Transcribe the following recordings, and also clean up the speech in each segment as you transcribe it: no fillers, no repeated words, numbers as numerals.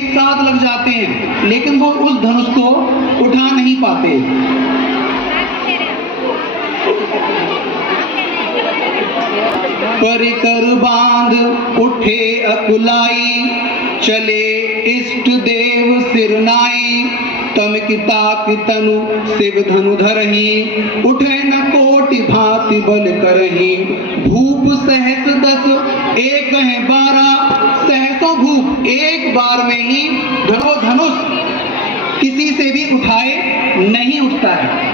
एक साथ लग जाते हैं, लेकिन वो उस धनुष को उठा नहीं पाते। परिकर बांध उठे अकुलाई, चले इष्ट देव सिरनाई। तम की ताक तनु शिव धनु धरही, उठे न कोटि भांति बल करही। भूप सहस 10 एक है 12, सहसों भूप एक बार में ही धनुष किसी से भी उठाए नहीं उठता है।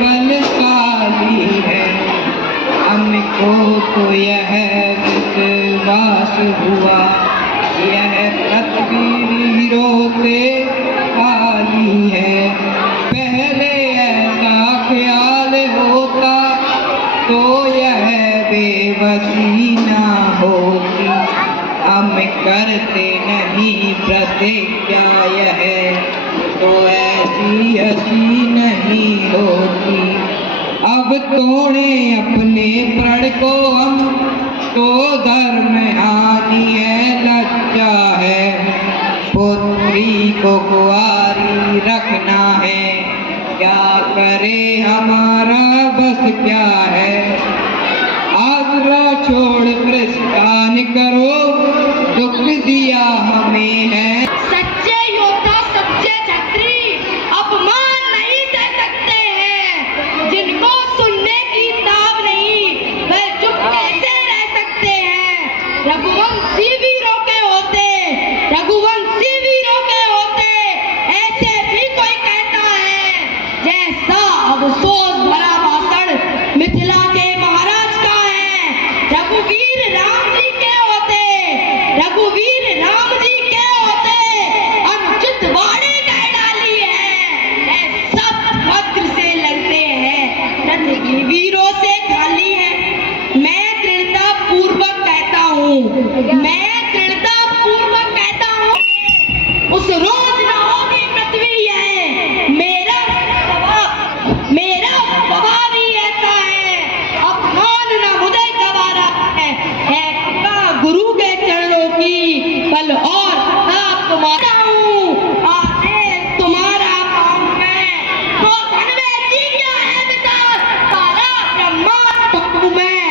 बलशाली है, हमको तो यह विश्वास हुआ, यह पृथ्वी वीरों से खाली है। पहले ऐसा ख्याल होता तो यह बेबसी ना होती। हम करते नहीं प्रतिज्ञा यह तो ऐसी हंसी नहीं होती। अब तोड़े अपने प्रण को हम तो धर्म हानि है, लज्जा है। पुत्री को कुंवारी रखना है, क्या करे हमारा बस क्या है। आसरा छोड़ प्रस्थान करो, दुख दिया हमें है। रघुवंशी वीरों के होते, रघुवंशी वीरों के होते, ऐसे भी कोई कहता है। जैसा अफसोस भरा भाषण मिथिला के महाराज का है। रघुवीर राम जी के होते, रघुवीर राम जी के होते, अनुचित वाणी कह डाली है। सब भद्र से लगते हैं, पृथ्वी वीरों से खाली है। मैं दृढ़ता पूर्वक कहता हूँ, उस रोज न होगी पृथ्वी है। मेरा स्वभाव ही ऐसा है, अपमान न मुझे गवारा है। गुरु के चरणों की बल और तुम्हारा हूँ, आदेश तुम्हारा पाऊं मैं। तो धनवे जी क्या है विचार, सारा ब्रह्मांड हूँ मैं।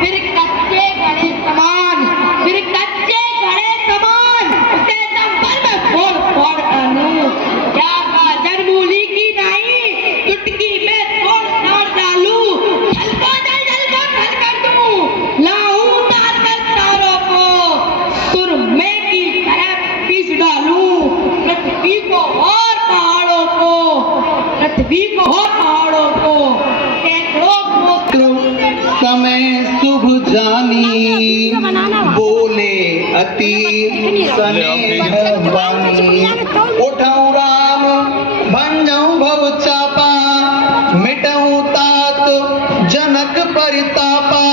फिर कच्चे घड़े समान, फिर कच्चे घड़े समान, उसके दम पर मैं फोड़ डालूं। क्या गाजर मूली की नहीं, चुटकी में तोड़ डालूं। जल कर दूं, लाऊं तार कर तारों को, सुरमे की तरह पीस डालूं। पृथ्वी को और पहाड़ों को समय शुभ जानी, बोले अति स्नेह वाणी। उठाऊं राम भंजऊं भव चापा, मिटऊं तात जनक परितापा।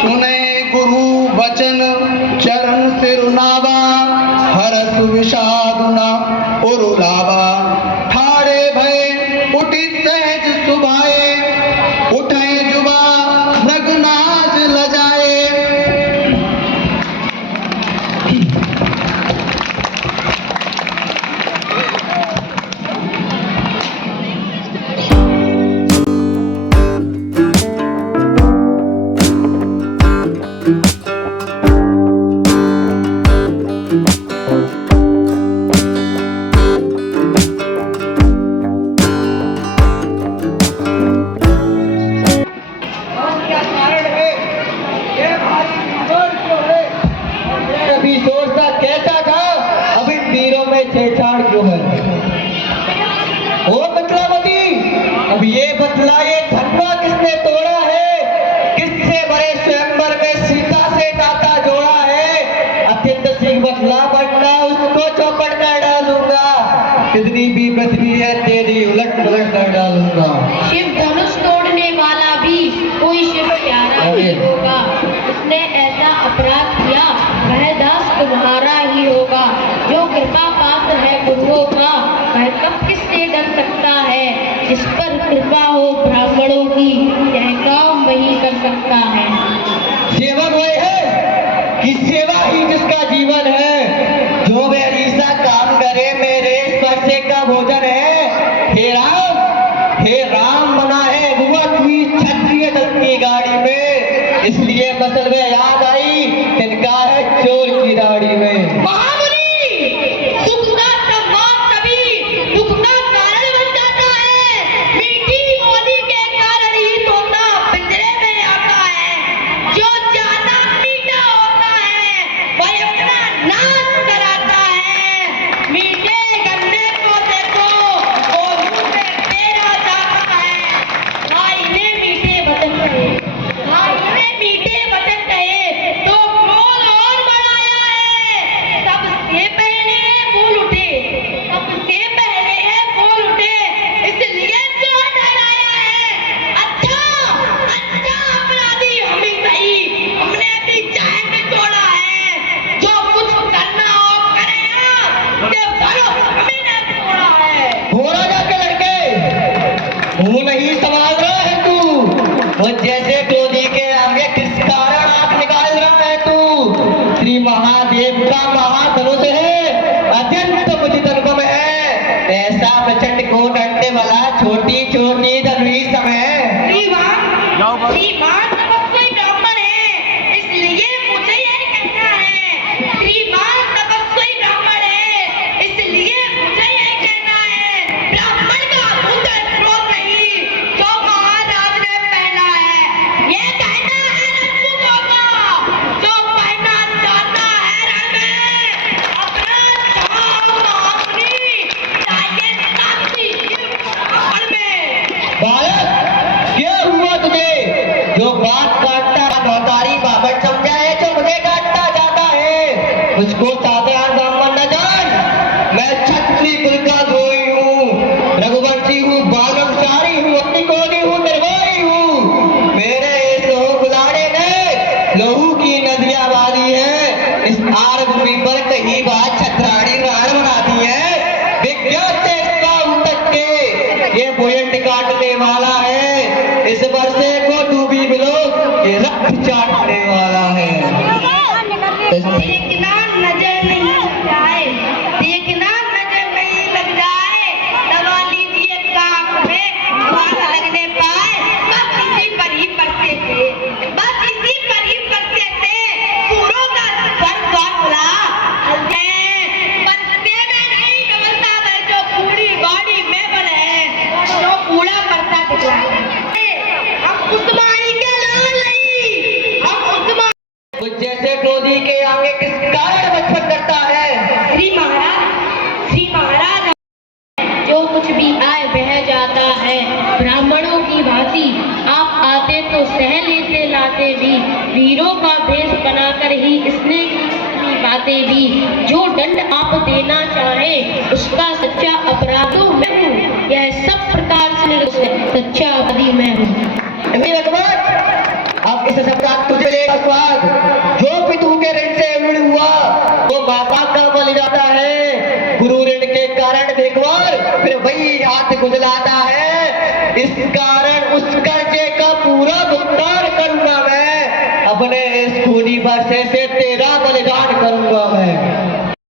सुने गुरु वचन चरण सिरुनावा, हरस विषादुना उरुलावा। ठाड़े भय उठी सहज सुभाए, उठे जुबा नगनाज लजाए। कि सेवा ही जिसका जीवन है, जो बेरीसा काम करे मेरे स्पर्श का भोजन है। हे राम बना है भुवन हुई क्षत्रिय दल की गाड़ी में, इसलिए मसल में याद आई तिनका है चोर की दाढ़ी में। महामुनि, सुख का सम्मान कभी दुख का कारण बन जाता है। मीठी बोली के कारण ही तोता पिंजरे में आता है। जो ज्यादा मीठा होता है वह अपना नाश कराता है। मीठे गन्ने को देखो वो मुंह से तेरा जाता है। भाई ने मीठे वचन कहे, भाई ने मीठे वचन कहे तो क्रोध और बढ़ाया है। सबसे पहले बोल उठे, सबसे पहले है बोल उठे, इसलिए क्यों डराया है। अच्छा अपराधी हम ही सही, हमने भी चैन में तोड़ा है। जो कुछ करना हो करे ये भरो हमें ने तोड़ा है। बोला जाके लड़के, मुंह नहीं संभाल रहा है तू। वो जैसे क्रोधी के आगे किस कारण आंख निकाल रहा है तू। श्री महादेव का महाधनुष है, अत्यंत मुझे अनुपम है। ऐसा प्रचंड को डंडे वाला छोटी छोटी धनुष समय। श्रीमान तपस्वी ब्राह्मण है, इसलिए मुझे यह कहना है। श्रीमान तपस्वी ब्राह्मण है, इसलिए मुझे यह कहना है। ब्राह्मण का मुझे क्रोध नहीं, जो महाराज ने पहना है। ये कहना है रजपूतों का, जो पहना जाता है रण में। अपना जाओ महामुनि, चाहिए शांति ब्राह्मण में। बालक, क्या हुआ तुझे? जो बात काटता नौतारी बाबर समझा है, जो मुझे काटता जाता है। मुझको साधारण ब्राह्मण न जान, मैं क्षत्रिय कुल का द्रोही हूँ, रघुवंशी हूँ, बालवशाली हूँ, अग्निकोणी हूँ, निर्भय हूँ। मेरे इस लोह गुलाड़े ने लहू की नदियां बांधी है। इस आर भूमि पर कहीं बात छत्राणी राण बनाती है। विज्ञान से इसका उतक के ये पोयंट काटने वाला है। इस वर्षे को डूबी मिलो, ये रक्त चाटने वाला है। देखना नजर नहीं लग जाए, देखना नजर नहीं लग जाए। दबा लीजिए कान में, धुआं लगने पाए। बस इसी पर ही परसे थे, बस इसी पर ही परसे थे। सूरों का स्वर बुला हल्के परसे में नहीं डबलता है। जो पूरी बॉडी में बने, जो पूरा परसा दिखलाता है। हम उस माई के लाल नहीं, हम उस माई। कुछ जैसे क्रोधी के आगे किस कारण बचपन करता है। श्री महाराज जो कुछ भी आए बह जाता है। ब्राह्मणों की भांति आप आते तो सह लेते लाते भी, वीरों का भेष बनाकर ही इसने की बातें भी। जो दंड आप देना चाहे उसका सच्चा अपराधी मैं हूँ, यह सब प्रकार से सच्चा अपराधी मैं हूँ। अब इस सबका तुझे लेगा स्वाद। जो पितु के ऋण से ऋण हुआ वो माता का बलि जाता है। गुरु ऋण के कारण देखभाल फिर वही हाथ गुजलाता है। इस कारण उस कर्जे का पूरा भुगतान करूंगा मैं। अपने इस खूनी बरसे से तेरा बलिदान करूंगा मैं।